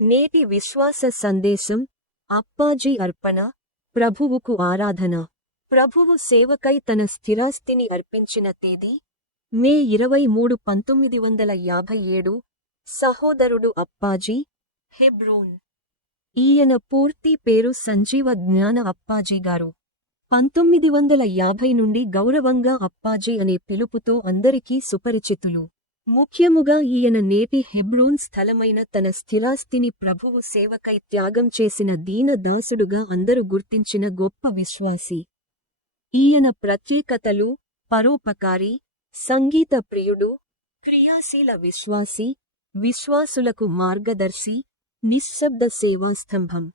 నేటి విశ్వాస సందేశం అప్పాజీ అర్పణ ప్రభువుకు ఆరాధన. ప్రభువు సేవకై తన స్థిరాస్తిని అర్పించిన తేదీ మే ఇరవై మూడు పంతొమ్మిది వందల యాభై ఏడు సహోదరుడు అప్పాజీ హెబ్రోన్. ఈయన పూర్తి పేరు సంజీవ జ్ఞాన అప్పాజీ గారు. పంతొమ్మిది వందల యాభై నుండి గౌరవంగా అప్పాజీ అనే పిలుపుతో అందరికీ సుపరిచితులు. ముఖ్యముగా ఈయన నేటి హెబ్రోన్ స్థలమైన తన స్థిరాస్తిని ప్రభువు సేవకై త్యాగం చేసిన దీన దాసుడుగా అందరూ గుర్తించిన గొప్ప విశ్వాసి. ఈయన ప్రత్యేకతలు పరోపకారి సంగీత ప్రియుడు క్రియాశీల విశ్వాసి విశ్వాసులకు మార్గదర్శి నిశ్శబ్ద సేవాస్తంభం.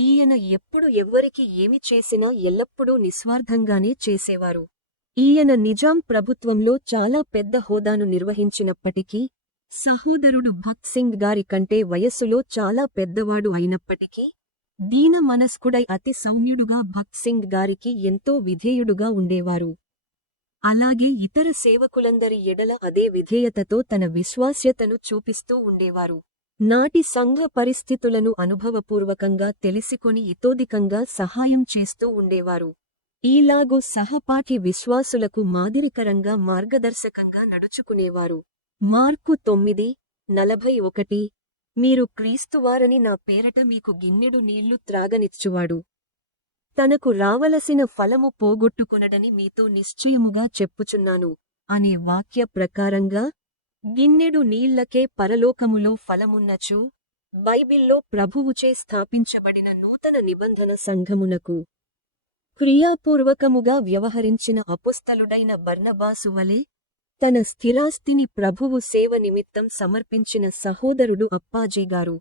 ఈయన ఎప్పుడు ఎవ్వరికి ఏమి చేసినా ఎల్లప్పుడూ నిస్వార్థంగానే చేసేవారు. ఈయన నిజాం ప్రభుత్వంలో చాలా పెద్ద హోదాను నిర్వహించినప్పటికీ సహోదరుడు భక్త్ సింగ్ గారి కంటే వయస్సులో చాలా పెద్దవాడు అయినప్పటికీ దీన మనస్కుడై అతి సౌమ్యుడుగా భక్త్ సింగ్ గారికి ఎంతో విధేయుడుగా ఉండేవారు. అలాగే ఇతర సేవకులందరి ఎడల అదే విధేయతతో తన విశ్వాస్యతను చూపిస్తూ ఉండేవారు. నాటి సంఘ పరిస్థితులను అనుభవపూర్వకంగా తెలిసికొని ఇతోధికంగా సహాయం చేస్తూ ఉండేవారు. ఈలాగు సహపాఠి విశ్వాసులకు మాదిరికరంగా మార్గదర్శకంగా నడుచుకునేవారు. మార్కు తొమ్మిది నలభై ఒకటి. మీరు క్రీస్తువారని నా పేరట మీకు గిన్నెడు నీళ్ళు త్రాగనిచ్చువాడు. తనకు రావలసిన ఫలము పోగొట్టుకొనడని మీతో నిశ్చయముగా చెప్పుచున్నాను. అనే వాక్య ప్రకారంగా గిన్నెడు నీళ్ళకే పరలోకములో ఫలమున్నచు బైబిల్లో ప్రభువుచే స్థాపించబడిన నూతన నిబంధన సంఘమునకు క్రియాపూర్వకముగా వ్యవహరించిన అపుస్తలుడైన బర్ణబాసు వలె తన స్థిరాస్తిని ప్రభువు సేవ నిమిత్తం సమర్పించిన సహోదరుడు అప్పాజీగారు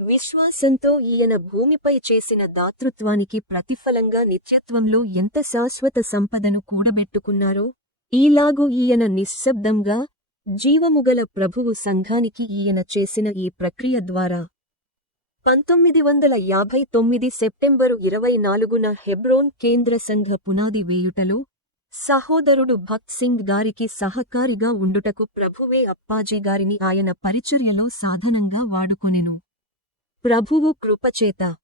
విశ్వాసంతో ఈయన భూమిపై చేసిన దాతృత్వానికి ప్రతిఫలంగా నిత్యత్వంలో ఎంత శాశ్వత సంపదను కూడబెట్టుకున్నారో ఈలాగు ఈయన నిశ్శబ్దంగా జీవముగల ప్రభువు సంఘానికి ఈయన చేసిన ఈ ప్రక్రియ ద్వారా పంతొమ్మిది వందల యాభై తొమ్మిది సెప్టెంబరు ఇరవై నాలుగున హెబ్రోన్ కేంద్ర సంఘ పునాది వేయుటలో సహోదరుడు భక్త్ సింగ్ గారికి సహకారిగా ఉండుటకు ప్రభువే అప్పాజీ గారిని ఆయన పరిచర్యలో సాధనంగా వాడుకొనెను. ప్రభువు కృపచేత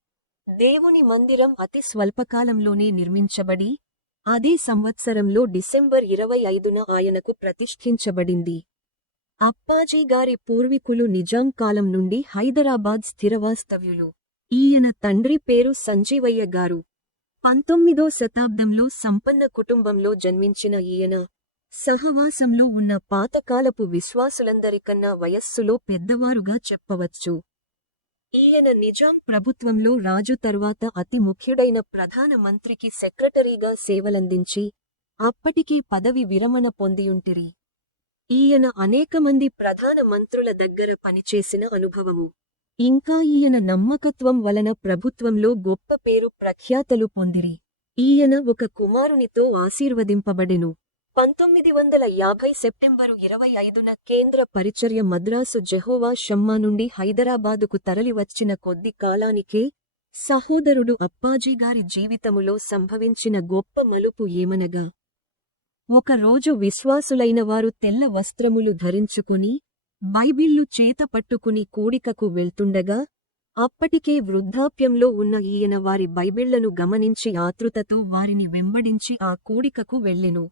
దేవుని మందిరం అతి స్వల్పకాలంలోనే నిర్మించబడి అదే సంవత్సరంలో డిసెంబర్ ఇరవై ఐదున ఆయనకు ప్రతిష్ఠించబడింది. అప్పాజీ గారి పూర్వీకులు నిజాం కాలం నుండి హైదరాబాద్ స్థిరవాస్తవ్యులు. ఈయన తండ్రి పేరు సంజీవయ్య గారు. పంతొమ్మిదో శతాబ్దంలో సంపన్న కుటుంబంలో జన్మించిన ఈయన సహవాసంలో ఉన్న పాతకాలపు విశ్వాసులందరికన్నా వయస్సులో పెద్దవారుగా చెప్పవచ్చు. ఈయన నిజాం ప్రభుత్వంలో రాజు తర్వాత అతి ముఖ్యుడైన ప్రధాన మంత్రికి సెక్రటరీగా సేవలందించి అప్పటికే పదవి విరమణ పొందియుంటిరి. ఈయన అనేకమంది ప్రధాన మంత్రుల దగ్గర పనిచేసిన అనుభవము. ఇంకా ఈయన నమ్మకత్వం వలన ప్రభుత్వంలో గొప్ప పేరు ప్రఖ్యాతలు పొందిరి. ఈయన ఒక కుమారునితో ఆశీర్వదింపబడెను. పంతొమ్మిది వందల యాభై సెప్టెంబరు ఇరవై ఐదున కేంద్ర పరిచర్య మద్రాసు జెహోవా షమ్మా నుండి హైదరాబాదుకు తరలివచ్చిన కొద్ది కాలానికే సహోదరుడు అప్పాజీగారి జీవితములో సంభవించిన గొప్ప మలుపు ఏమనగా ఒకరోజు విశ్వాసులైన వారు తెల్ల వస్త్రములు ధరించుకుని బైబిల్లు చేత పట్టుకుని కూడికకు వెళ్తుండగా అప్పటికే వృద్ధాప్యంలో ఉన్న ఈయన వారి బైబిళ్ళను గమనించి ఆతృతతో వారిని వెంబడించి ఆ కూడికకు వెళ్ళెను.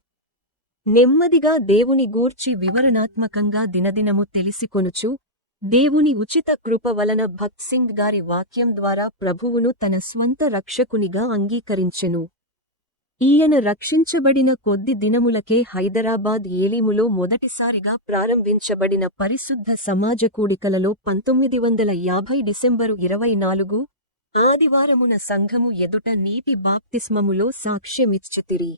నెమ్మదిగా దేవుని గూర్చి వివరణాత్మకంగా దినదినము తెలిసికొనుచు దేవుని ఉచిత కృప వలన భక్సింగ్ గారి వాక్యం ద్వారా ప్రభువును తన స్వంత రక్షకునిగా అంగీకరించెను. ఈయన రక్షించబడిన కొద్ది దినములకే హైదరాబాద్ ఏలీములో మొదటిసారిగా ప్రారంభించబడిన పరిశుద్ధ సమాజ కూడికలలో పంతొమ్మిది వందల యాభై డిసెంబరు ఇరవై నాలుగు ఆదివారమున సంఘము ఎదుట నీటి బాప్తిస్మములో సాక్ష్యమిచ్చితిరి.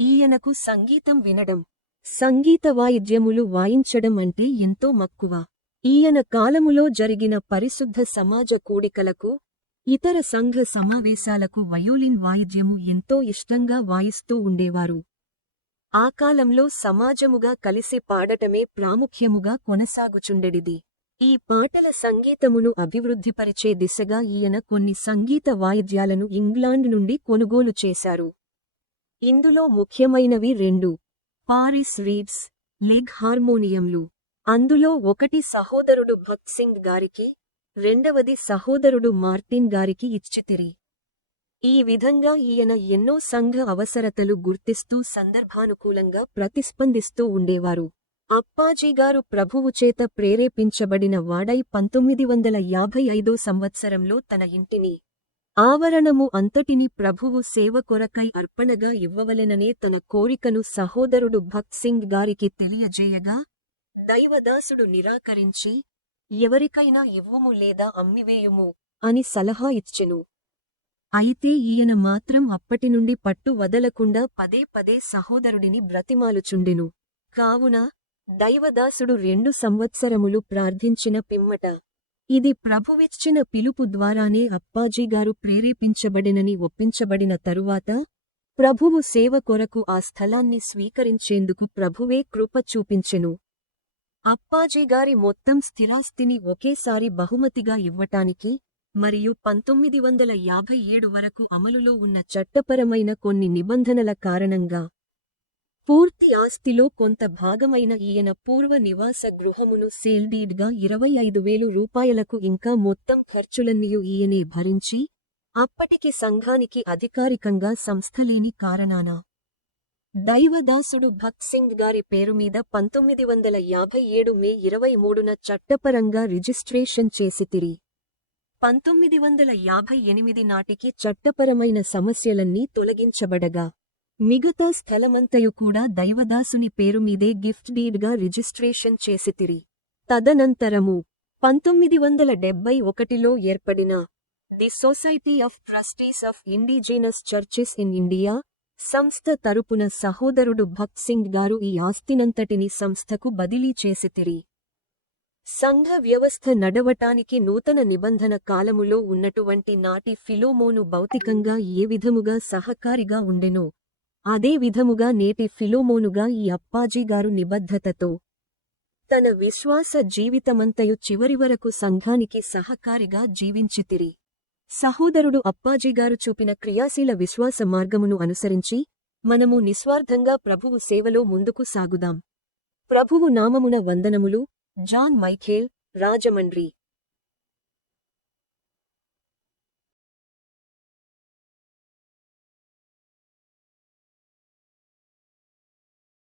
ఈయనకు సంగీతం వినడం సంగీత వాయిద్యములు వాయించడం అంటే ఎంతో మక్కువ. ఈయన కాలములో జరిగిన పరిశుద్ధ సమాజ కూడికలకు ఇతర సంఘ సమావేశాలకు వయోలిన్ వాయిద్యము ఎంతో ఇష్టంగా వాయిస్తూ ఉండేవారు. ఆ కాలంలో సమాజముగా కలిసి పాడటమే ప్రాముఖ్యముగా కొనసాగుచుండెడిది. ఈ పాటల సంగీతమును అభివృద్ధిపరిచే దిశగా ఈయన కొన్ని సంగీత వాయిద్యాలను ఇంగ్లాండ్ నుండి కొనుగోలు చేశారు. ఇందులో ముఖ్యమైనవి రెండు. పారిస్ రీడ్స్ లెగ్ హార్మోనియంలు. అందులో ఒకటి సహోదరుడు భక్త్ సింగ్ గారికి రెండవది సహోదరుడు మార్టిన్ గారికి ఇచ్చితిరి. ఈ విధంగా ఈయన ఎన్నో సంఘ అవసరతలు గుర్తిస్తూ సందర్భానుకూలంగా ప్రతిస్పందిస్తూ ఉండేవారు. అప్పాజీగారు ప్రభువు చేత ప్రేరేపించబడిన వాడై పంతొమ్మిది వందల యాభై ఐదో సంవత్సరంలో తన ఇంటిని ఆవరణము అంతటిని ప్రభువు సేవ కొరకై అర్పణగా ఇవ్వవలెననే తన కోరికను సహోదరుడు భక్త్ సింగ్ గారికి తెలియజేయగా దైవదాసుడు నిరాకరించి ఎవరికైనా ఇవ్వుము లేదా అమ్మివేయుము అని సలహా ఇచ్చెను. అయితే ఈయన మాత్రం అప్పటినుండి పట్టు వదలకుండా పదే పదే సహోదరుడిని బ్రతిమాలుచుండెను. కావున దైవదాసుడు రెండు సంవత్సరములు ప్రార్థించిన పిమ్మట ఇది ప్రభువిచ్చిన పిలుపు ద్వారానే అప్పాజీగారు ప్రేరేపించబడినని ఒప్పించబడిన తరువాత ప్రభువు సేవ కొరకు ఆ స్థలాన్ని స్వీకరించేందుకు ప్రభువే కృప చూపించెను. అప్పాజీగారి మొత్తం స్థిరాస్తిని ఒకేసారి బహుమతిగా ఇవ్వటానికి మరియు పంతొమ్మిది వందల యాభై ఏడు వరకు అమలులో ఉన్న చట్టపరమైన కొన్ని నిబంధనల కారణంగా పూర్తి ఆస్తిలో కొంత భాగమైన ఈయన పూర్వ నివాస గృహమును సేల్డీడ్గా ఇరవై ఐదు వేలు రూపాయలకు ఇంకా మొత్తం ఖర్చులన్నీ ఈయనే భరించి అప్పటికి సంఘానికి అధికారికంగా సంస్థలేని కారణాన దైవదాసుడు భక్త్ సింగ్ గారి పేరు మీద పంతొమ్మిది వందల యాభై ఏడు మే ఇరవై మూడున చట్టపరంగా రిజిస్ట్రేషన్ చేసితిరి పంతొమ్మిది వందల యాభై ఎనిమిది నాటికి చట్టపరమైన సమస్యలన్నీ తొలగించబడగా మిగతా స్థలమంతయు కూడా దైవదాసుని పేరు మీదే గిఫ్ట్ డీడ్గా రిజిస్ట్రేషన్ చేసితిరి తదనంతరము పంతొమ్మిది వందల డెబ్బై ఒకటిలో ఏర్పడిన the society of trustees of indigenous churches in India సంస్థ తరపున సహోదరుడు భక్త్ సింగ్ గారు ఈ ఆస్తినంతటిని సంస్థకు బదిలీ చేసితిరి సంఘ వ్యవస్థ నడవటానికి నూతన నిబంధన కాలములో ఉన్నటువంటి నాటి ఫిలోమోను భౌతికంగా ఏ విధముగా సహకారిగా ఉండెనో అదే విధముగా నేటి ఫిలోమోనుగా ఈ అప్పాజీగారు నిబద్ధతతో తన విశ్వాస జీవితమంతయు చివరి వరకు సంఘానికి సహకారిగా జీవించితిరి సహోదరుడు అప్పాజీగారు చూపిన క్రియాశీల విశ్వాస మార్గమును అనుసరించి మనము నిస్వార్థంగా ప్రభువు సేవలో ముందుకు సాగుదాం. ప్రభువు నామమున వందనములు జాన్ మైఖేల్ రాజమండ్రి.